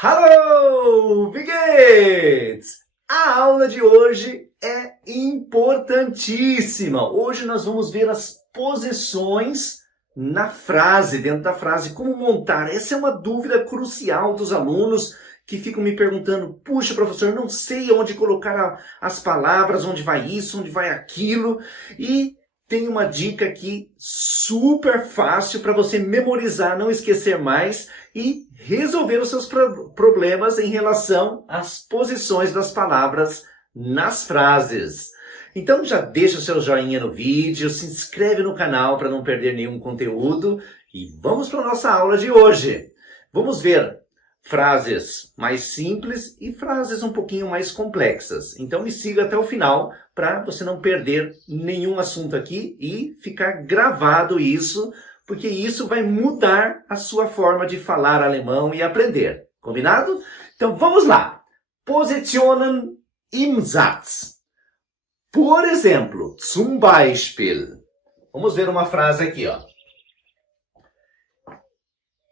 Hallo, wie geht's? A aula de hoje é importantíssima. Hoje nós vamos ver as posições na frase, dentro da frase, como montar. Essa é uma dúvida crucial dos alunos que ficam me perguntando, puxa, professor, não sei onde colocar as palavras, onde vai isso, onde vai aquilo. E tem uma dica aqui super fácil para você memorizar, não esquecer mais e resolver os seus problemas em relação às posições das palavras nas frases. Então já deixa o seu joinha no vídeo, se inscreve no canal para não perder nenhum conteúdo e vamos para a nossa aula de hoje. Vamos ver frases mais simples e frases um pouquinho mais complexas. Então me siga até o final para você não perder nenhum assunto aqui e ficar gravado isso, porque isso vai mudar a sua forma de falar alemão e aprender. Combinado? Então vamos lá. Positionen im Satz. Por exemplo, zum Beispiel. Vamos ver uma frase aqui, ó.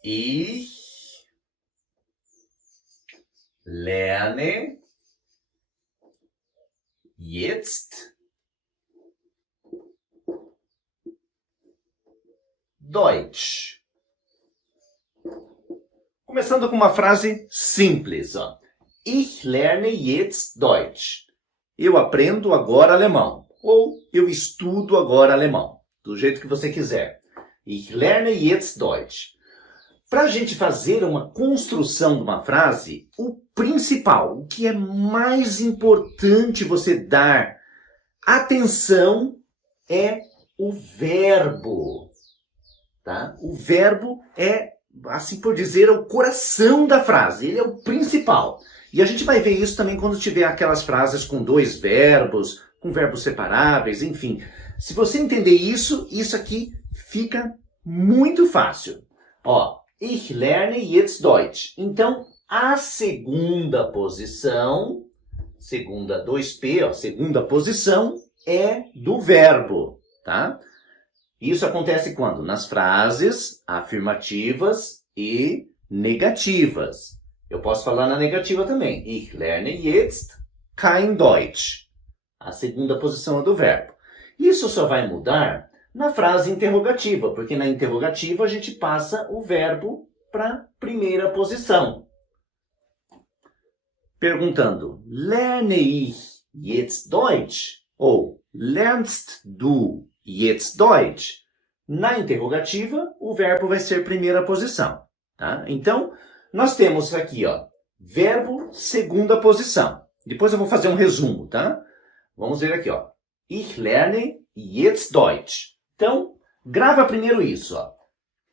Ich lerne jetzt Deutsch. Começando com uma frase simples, ó. Ich lerne jetzt Deutsch. Eu aprendo agora alemão. Ou eu estudo agora alemão. Do jeito que você quiser. Ich lerne jetzt Deutsch. Para a gente fazer uma construção de uma frase, o principal, o que é mais importante você dar atenção é o verbo. Tá? O verbo é, assim por dizer, o coração da frase. Ele é o principal. E a gente vai ver isso também quando tiver aquelas frases com dois verbos, com verbos separáveis, enfim. Se você entender isso, isso aqui fica muito fácil. Ó. Ich lerne jetzt Deutsch. Então, a segunda posição, segunda 2P, ó, segunda posição, é do verbo, tá? Isso acontece quando? Nas frases afirmativas e negativas. Eu posso falar na negativa também. Ich lerne jetzt kein Deutsch. A segunda posição é do verbo. Isso só vai mudar na frase interrogativa, porque na interrogativa a gente passa o verbo para a primeira posição. Perguntando, lerne ich jetzt Deutsch? Ou lernst du jetzt Deutsch? Na interrogativa, o verbo vai ser primeira posição. Tá? Então, nós temos aqui, ó, verbo segunda posição. Depois eu vou fazer um resumo, tá? Vamos ver aqui, ó. Ich lerne jetzt Deutsch. Então, grava primeiro isso, ó.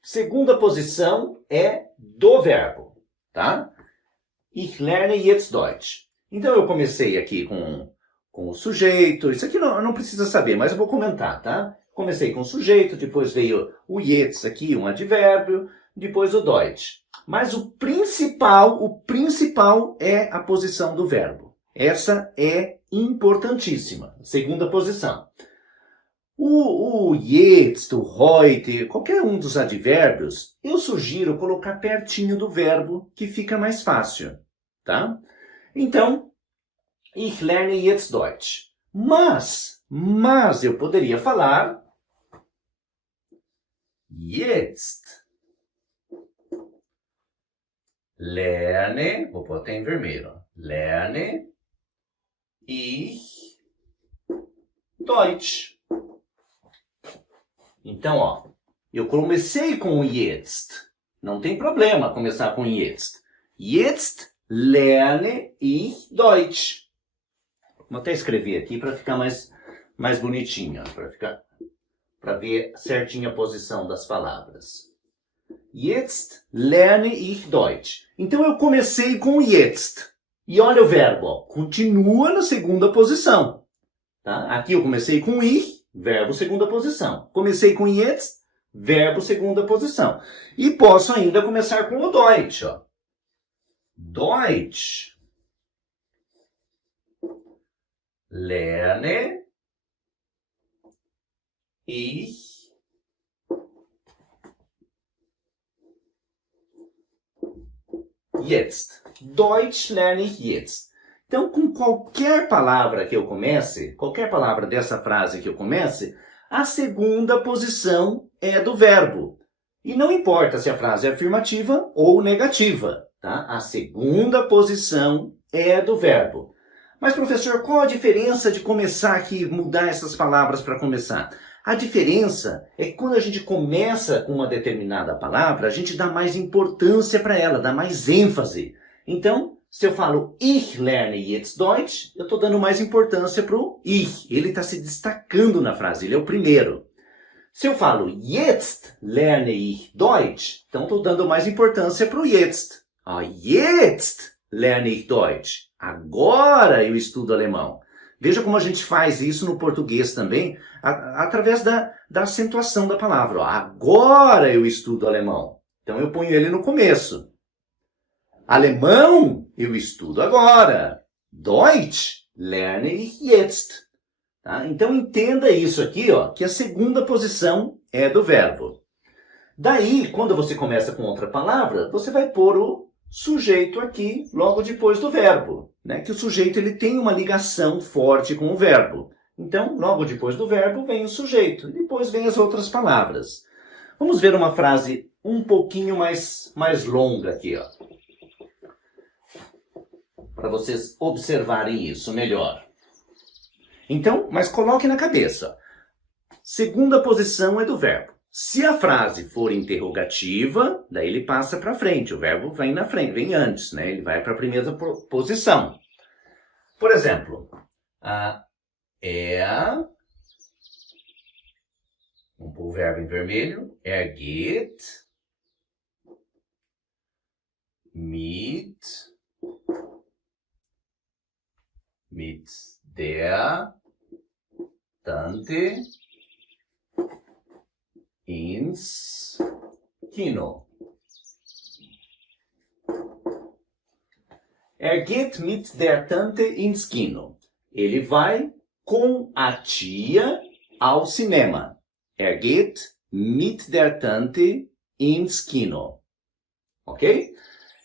Segunda posição é do verbo, tá? Ich lerne jetzt Deutsch. Então, eu comecei aqui com o sujeito. Isso aqui não precisa saber, mas eu vou comentar, tá? Comecei com o sujeito, depois veio o jetzt aqui, um advérbio, depois o Deutsch. Mas o principal é a posição do verbo. Essa é importantíssima, segunda posição. O jetzt, o heute, qualquer um dos advérbios, eu sugiro colocar pertinho do verbo, que fica mais fácil, tá? Então, ich lerne jetzt Deutsch. Mas eu poderia falar jetzt lerne, vou pôr até em vermelho, lerne ich Deutsch. Então, ó, eu comecei com o jetzt. Não tem problema começar com jetzt. Jetzt lerne ich Deutsch. Vou até escrever aqui para ficar mais bonitinho, para ver certinho a posição das palavras. Jetzt lerne ich Deutsch. Então eu comecei com jetzt. E olha o verbo, ó, continua na segunda posição. Tá? Aqui eu comecei com ich. Verbo segunda posição. Comecei com jetzt, verbo segunda posição. E posso ainda começar com o Deutsch. Ó. Deutsch. Lerne ich jetzt. Deutsch lerne ich jetzt. Então, com qualquer palavra que eu comece, qualquer palavra dessa frase que eu comece, a segunda posição é do verbo. E não importa se a frase é afirmativa ou negativa, tá? A segunda posição é do verbo. Mas, professor, qual a diferença de começar aqui, mudar essas palavras para começar? A diferença é que quando a gente começa com uma determinada palavra, a gente dá mais importância para ela, dá mais ênfase. Então, se eu falo Ich lerne jetzt Deutsch, eu estou dando mais importância para o Ich. Ele está se destacando na frase, ele é o primeiro. Se eu falo Jetzt lerne ich Deutsch, então estou dando mais importância para o Jetzt. Jetzt lerne ich Deutsch. Agora eu estudo alemão. Veja como a gente faz isso no português também, através da acentuação da palavra. Agora eu estudo alemão. Então eu ponho ele no começo. Alemão eu estudo agora. Deutsch lerne ich jetzt. Tá? Então entenda isso aqui, ó, que a segunda posição é do verbo. Daí, quando você começa com outra palavra, você vai pôr o sujeito aqui logo depois do verbo, né? Que o sujeito ele tem uma ligação forte com o verbo. Então, logo depois do verbo vem o sujeito, e depois vem as outras palavras. Vamos ver uma frase um pouquinho mais longa aqui, ó, para vocês observarem isso melhor. Então, mas coloque na cabeça. Segunda posição é do verbo. Se a frase for interrogativa, daí ele passa para frente. O verbo vem na frente, vem antes, né? Ele vai para a primeira posição. Por exemplo, vamos pôr o verbo em vermelho. Geht mit der Tante ins Kino. Geht mit der Tante ins Kino. Ele vai com a tia ao cinema. Geht mit der Tante ins Kino. Ok?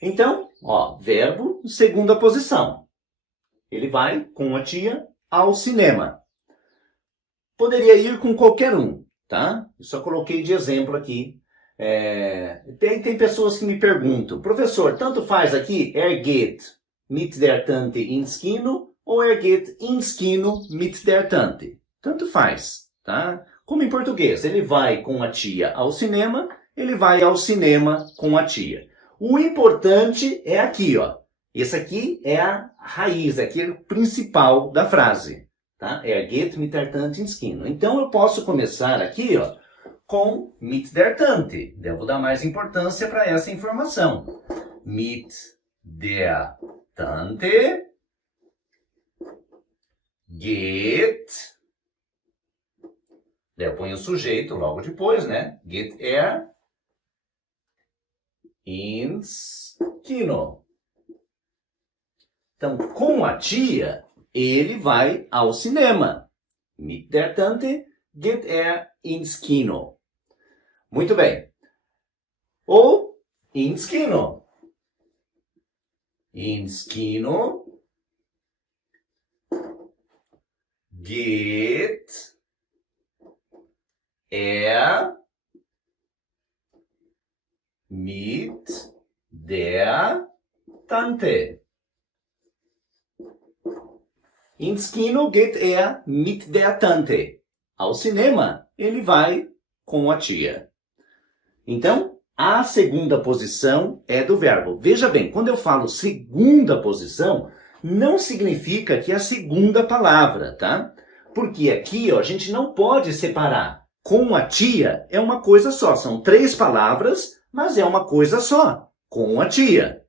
Então, ó, verbo, segunda posição. Ele vai com a tia ao cinema. Poderia ir com qualquer um, tá? Eu só coloquei de exemplo aqui. Tem pessoas que me perguntam, professor, tanto faz aqui, geht mit der Tante ins Kino ou geht ins Kino mit der Tante? Tanto faz, tá? Como em português, ele vai com a tia ao cinema, ele vai ao cinema com a tia. O importante é aqui, ó. Esse aqui é a raiz, aqui é o principal da frase. Tá? Geht mit der Tante ins Kino. Então eu posso começar aqui, ó, com mit der Tante. Devo dar mais importância para essa informação. Mit der Tante geht. Daí eu ponho o sujeito logo depois, né? Geht ins Kino. Então, com a tia, ele vai ao cinema. Mit der Tante geht ins Kino. Muito bem. Ou ins Kino. Ins Kino geht mit der Tante. Ins Kino geht mit der Tante. Ao cinema, ele vai com a tia. Então, a segunda posição é do verbo. Veja bem, quando eu falo segunda posição, não significa que é a segunda palavra, tá? Porque aqui, ó, a gente não pode separar. Com a tia é uma coisa só. São 3 palavras, mas é uma coisa só. Com a tia.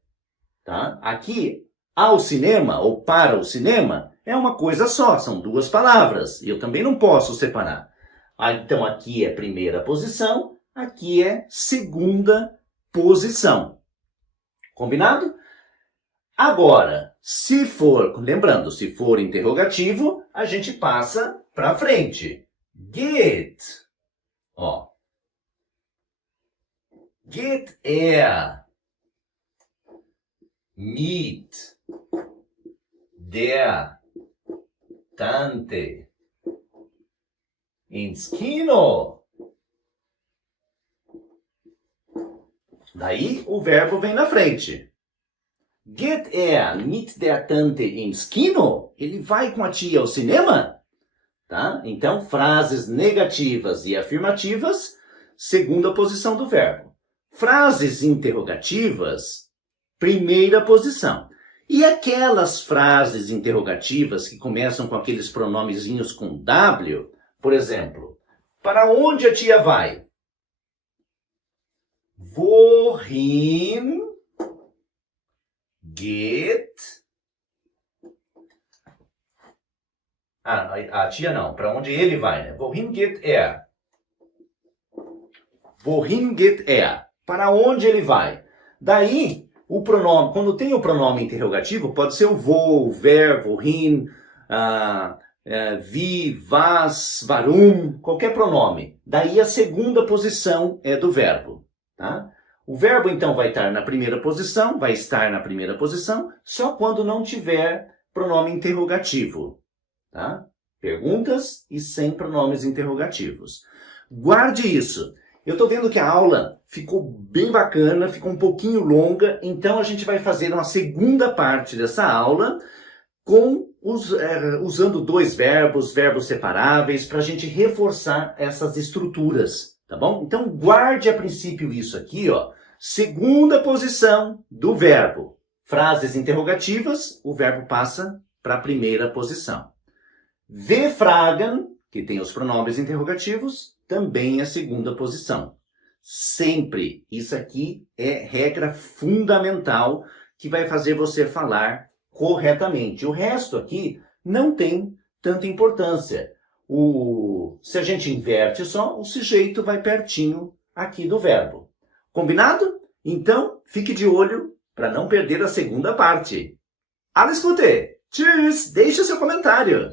Tá? Aqui, ao cinema ou para o cinema, é uma coisa só, são 2 palavras. E eu também não posso separar. Então, aqui é primeira posição, aqui é segunda posição. Combinado? Agora, se for, lembrando, se for interrogativo, a gente passa para frente. Geht. Ó. Geht mit der Tante ins Kino. Daí o verbo vem na frente. Geht mit der Tante ins Kino? Ele vai com a tia ao cinema? Tá? Então, frases negativas e afirmativas, segunda posição do verbo. Frases interrogativas, primeira posição. E aquelas frases interrogativas que começam com aqueles pronomezinhos com W, por exemplo, para onde a tia vai? Wohin geht... a tia não, para onde ele vai, né? Wohin geht er? Wohin geht er? Para onde ele vai? Daí, o pronome, quando tem o pronome interrogativo, pode ser o wo, wer, wohin, wie, was, warum, qualquer pronome. Daí a segunda posição é do verbo. Tá? O verbo, então, vai estar na primeira posição, só quando não tiver pronome interrogativo. Tá? Perguntas e sem pronomes interrogativos. Guarde isso. Eu estou vendo que a aula ficou bem bacana, ficou um pouquinho longa, então a gente vai fazer uma segunda parte dessa aula usando dois verbos separáveis, para a gente reforçar essas estruturas, tá bom? Então guarde a princípio isso aqui, ó. Segunda posição do verbo. Frases interrogativas, o verbo passa para a primeira posição. Wir fragen, que tem os pronomes interrogativos, também é a segunda posição. Sempre. Isso aqui é regra fundamental que vai fazer você falar corretamente. O resto aqui não tem tanta importância. Se a gente inverte só, o sujeito vai pertinho aqui do verbo. Combinado? Então, fique de olho para não perder a segunda parte. Alles Gute! Tschüss! Deixe seu comentário!